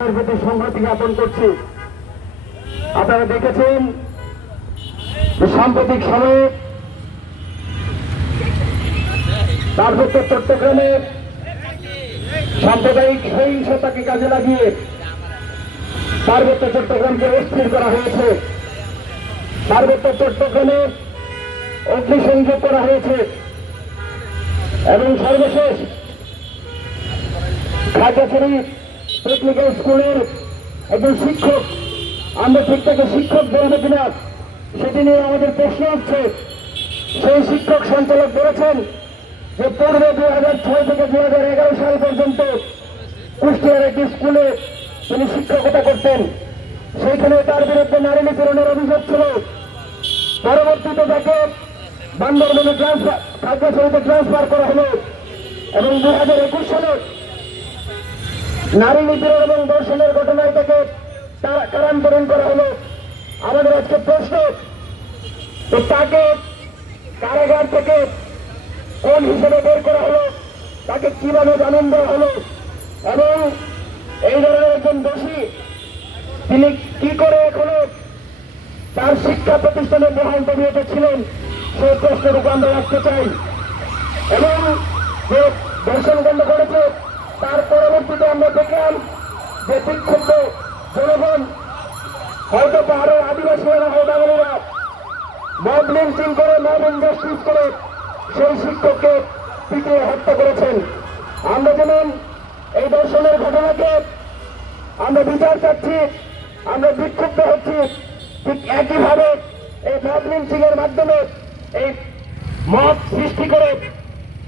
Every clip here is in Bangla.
প্রতি সংহতি জ্ঞাপন করছি। আপনারা দেখেছেন সাম্প্রতিক সময়ে পার্বত্য চট্টগ্রামে সাম্প্রদায়িক সহিংসতাকে কাজে লাগিয়ে পার্বত্য চট্টগ্রামকে অস্থির করা হয়েছে। পার্বত্য চট্টগ্রামে অগ্নিসংযোগ করা হয়েছে এবং সর্বশেষ খাগড়াছড়ি টেকনিক্যাল স্কুলের একজন শিক্ষক, আমরা ঠিক তাকে শিক্ষক বলবো কিনা সেটি নিয়ে আমাদের প্রশ্ন হচ্ছে। সেই শিক্ষক সঞ্চালক বলেছেন যে পূর্বে 2006 থেকে 2011 সাল পর্যন্ত কুষ্টিয়ার একটি স্কুলে তিনি শিক্ষকতা করতেন। সেইখানে তার বিরুদ্ধে নারী নিপীড়নের অভিযোগ ছিল। পরবর্তীতে তাকে বান্দরবনে খাগড়াছড়িতে ট্রান্সফার করা হলো এবং 2021 সালে নারী নিপীড়ন এবং ধর্ষণের ঘটনায় তাকে কারান্তরণ করা হলো। আমাদের আজকে প্রশ্ন, তাকে কারাগার থেকে কোন হিসেবে বের করা হলো, তাকে কিভাবে জামিন দেওয়া হলো এবং এই ধরনের একজন দোষী তিনি কি করে এখনো তার শিক্ষা প্রতিষ্ঠানে বহাল তবিয়তে ছিলেন, সেই প্রশ্নটুকু আমরা রাখতে চাই। এবং যে ধর্ষণ কাণ্ড করেছে তার পরবর্তীতে আমরা দেখলাম যে বিক্ষুব্ধ জনগণ, হয়তো পাহাড়ের আদিবাসীরা হয় বাঙালিরা, মব লিঞ্চিং করে, মব ইনজাস্টিস করে সেই শিক্ষককে পিটিয়ে হত্যা করেছেন। আমরা যেমন এই ধর্ষণের ঘটনাকে আমরা বিচার চাচ্ছি, আমরা বিক্ষুব্ধ হচ্ছি, ঠিক একইভাবে এই মব লিঞ্চিং এর মাধ্যমে এই মব সৃষ্টি করে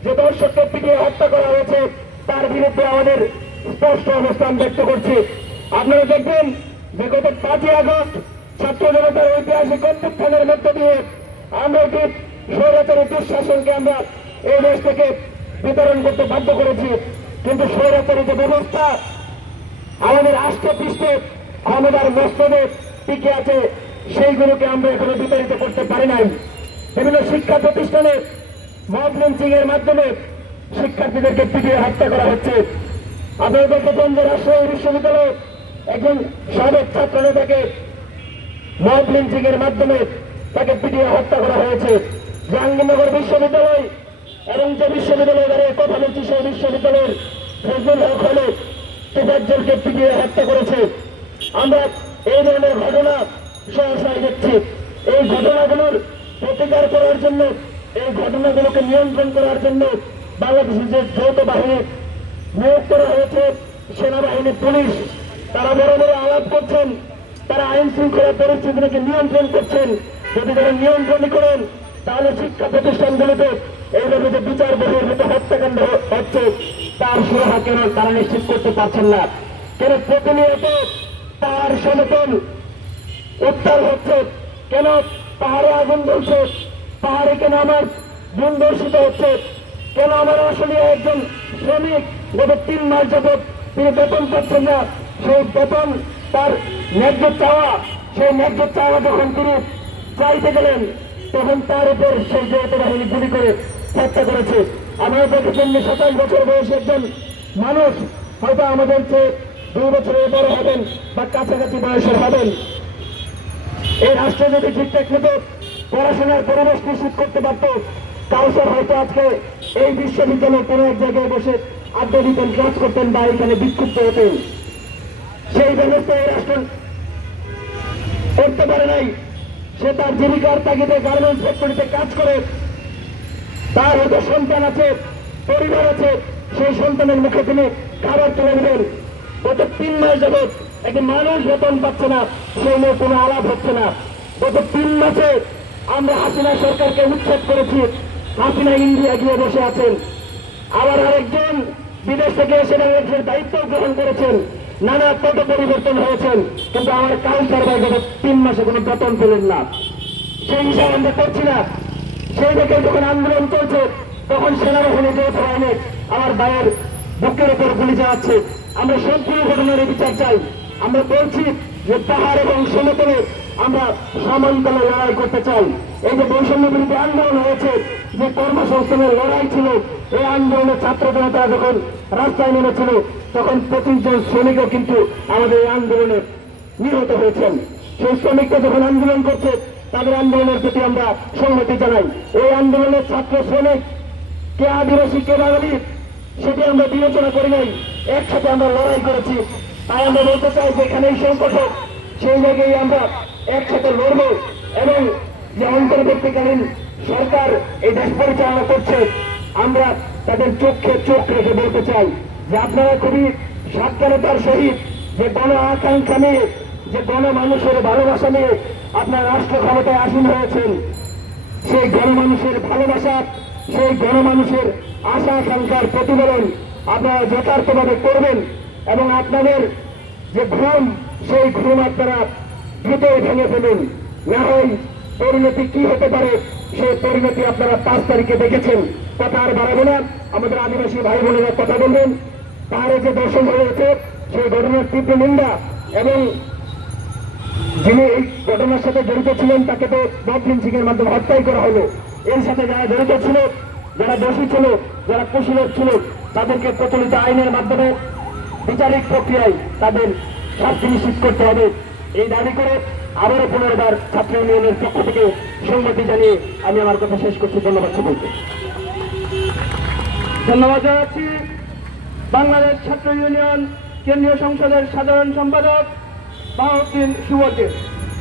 যে দর্শককে পিটিয়ে হত্যা করা হয়েছে তার বিরুদ্ধে আমাদের স্পষ্ট অবস্থান ব্যক্ত করছি। আপনারা দেখবেন যে গত 5ই আগস্ট ছাত্র জনতার ঐতিহাসিক অভ্যুত্থানের মধ্য দিয়ে আমরা একটি স্বৈরাচারী দুঃশাসনকে আমরা এই দেশ থেকে বিতরণ করতে বাধ্য করেছি। কিন্তু স্বৈরাচারী যে ব্যবস্থা আমাদের আষ্টে পৃষ্ঠে ক্ষমতার মস্তদে টিকে আছে, সেইগুলোকে আমরা এখনো বিতাড়িত করতে পারি নাই। বিভিন্ন শিক্ষা প্রতিষ্ঠানে মব লিঞ্চিং এর মাধ্যমে শিক্ষার্থীদেরকে পিটিয়ে হত্যা করা হচ্ছে। আপনারা দেখেছেন যে রাজশাহী বিশ্ববিদ্যালয়ে একজন সাবেক ছাত্র নেতাকে মব লিঞ্চিং এর মাধ্যমে তাকে পিটিয়ে হত্যা করা হয়েছে। জাহাঙ্গীরনগর বিশ্ববিদ্যালয় এবং যে বিশ্ববিদ্যালয় দ্বারা কথা বলছি সেই বিশ্ববিদ্যালয়ের ফজলুল হক হলে তোফাজ্জলকে পিটিয়ে হত্যা করেছে। আমরা এই ধরনের ঘটনা সহসায় দেখছি। এই ঘটনাগুলোর প্রতিকার করার জন্য, এই ঘটনাগুলোকে নিয়ন্ত্রণ করার জন্য বাংলাদেশের যে যৌথ বাহিনী নিয়োগ করা হয়েছে, সেনাবাহিনী, পুলিশ, তারা বড় বড় আলাপ করছেন, তারা আইন শৃঙ্খলা পরিস্থিতিকে নিয়ন্ত্রণ করছেন। যদি তারা নিয়ন্ত্রণই করেন তাহলে শিক্ষা প্রতিষ্ঠানগুলোতে এইভাবে যে বিচার বহির্ভূত হত্যাকাণ্ড হচ্ছে তার সুরাহা কেন তারা নিশ্চিত করতে পারছেন না? কেন প্রতিনিয়ত পাহাড় সমতল উত্তাল হচ্ছে? কেন পাহাড়ে আগুন জ্বলছে? পাহাড়ে কেন আমার বোন দর্শিত হচ্ছে? কেন আমার আসলে একজন শ্রমিক গত 3 মাস যাবৎ তিনি বেতন পাচ্ছেন না? সেই বেতন তার ন্যায্য চাওয়া, সেই ন্যায্য চাওয়া যখন তিনি চাইতে গেলেন তখন তার উপর সেই যৌথ বাহিনী গুলি করে হত্যা করেছে। আমরা দেখেছেন 27 বছর বয়সী একজন মানুষ, হয়তো আমাদের চেয়ে 2 বছরের বড় হবেন বা কাছাকাছি বয়সের হবেন। এই রাষ্ট্র যদি ঠিকঠাক মতো পড়াশোনার পরিবেশ নিশ্চিত করতে পারত, কাউসার হয়তো আজকে এই বিশ্ববিদ্যালয়ে কোনো এক জায়গায় বসে আড্ডা দিতেন, ক্লাস করতেন বা এখানে বিক্ষুব্ধ হতেন। সেই ব্যবস্থা এই রাষ্ট্র করতে পারে নাই। সে তার জীবিকার তাগিদে গার্মেন্টস ফ্যাক্টরিতে কাজ করে, তার হয়তো সন্তান আছে, পরিবার আছে, সেই সন্তানের মুখে তিনি খাবার তুলে দিলেন। গত 3 মাস যাবৎ একটি মানুষ বেতন পাচ্ছে না, সেই নিয়ে কোনো আলাপ হচ্ছে না। গত 3 মাসে আমরা হাসিনা সরকারকে উচ্ছেদ করেছি, হাসিনা ইন্ডিয়া গিয়ে বসে আছেন। আবার আরেকজন বিদেশ থেকে এসে বাংলাদেশের দায়িত্ব গ্রহণ করেছেন, নানা পদ পরিবর্তন হয়েছেন, কিন্তু আমার কাউন্টার ভাই গত 3 মাসে কোনো বেতন পেলেন না। সেই হিসাবে আমরা করছি না। সেই থেকে যখন আন্দোলন চলছে তখন সেনাবাহিনী যৌথ বাহিনী আমার ভাইয়ের বুকের উপর গুলি চালাচ্ছে। আমরা সম্পূর্ণ ঘটনার বিচার চাই। আমরা বলছি যে পাহাড় এবং সমতলে আমরা সমান্তরালে লড়াই করতে চাই। এই যে বৈষম্য বিরোধী আন্দোলন হয়েছে, যে কর্মসংস্থানের লড়াই ছিল, এই আন্দোলনের ছাত্র জনতা যখন রাস্তায় নেমেছিল তখন 25 জন শ্রমিকও কিন্তু আমাদের এই আন্দোলনে নিহত হয়েছেন। সেই শ্রমিকরা যখন আন্দোলন করছে তাদের আন্দোলনের প্রতি আমরা সংহতি জানাই। ওই আন্দোলনের ছাত্র শ্রমিক কে আদিবাসী কে বাঙালি সেটি আমরা বিবেচনা করি নাই, একসাথে আমরা লড়াই করেছি। তাই আমরা বলতে চাই যে এখানে এই সংকট হোক, সেই জায়গায় আমরা একসাথে লড়বো এবং যে অন্তর্বর্তীকালীন সরকার এই দেশ পরিচালনা করছে আমরা তাদের চোখে চোখ রেখে বলতে চাই যে আপনারা খুবই সাবধানতার সহিত যে গণ আকাঙ্ক্ষা নিয়ে যে গণমানুষের ভালোবাসা নিয়ে আপনার রাষ্ট্র ক্ষমতায় আসীন হয়েছেন, সেই গণমানুষের ভালোবাসা সেই গণমানুষের আশা আকাঙ্ক্ষার প্রতিফলন আপনারা যথার্থভাবে করবেন এবং আপনাদের যে ঘুম সেই ঘুম আপনারা দ্রুতই ভেঙে ফেলুন। না হয় পরিণতি কি হতে পারে সেই পরিণতি আপনারা 5 তারিখে দেখেছেন। কথা আর বাড়াবো না, আমাদের আদিবাসী ভাই বোনেরা কথা বলবেন। পাহাড়ে যে দর্শন হয়েছে সেই ঘটনার তীব্র নিন্দা এবং যিনি এই ঘটনার সাথে জড়িত ছিলেন তাকে তো মব লিঞ্চিং এর মাধ্যমে হত্যাই করা হলো। এর সাথে যারা জড়িত ছিল, যারা দোষী ছিল, যারা কুশীলব ছিল তাদেরকে প্রচলিত আইনের মাধ্যমে বিচারিক প্রক্রিয়ায় তাদের শাস্তি নিশ্চিত করতে হবে। এই দাবি করে আবারও পুনর্বার ছাত্র ইউনিয়নের পক্ষ থেকে সংহতি জানিয়ে আমি আমার কথা শেষ করছি। ধন্যবাদ সকলকে। ধন্যবাদ জানাচ্ছি বাংলাদেশ ছাত্র ইউনিয়ন কেন্দ্রীয় সংসদের সাধারণ সম্পাদক বাহাউদ্দিন শুভকে।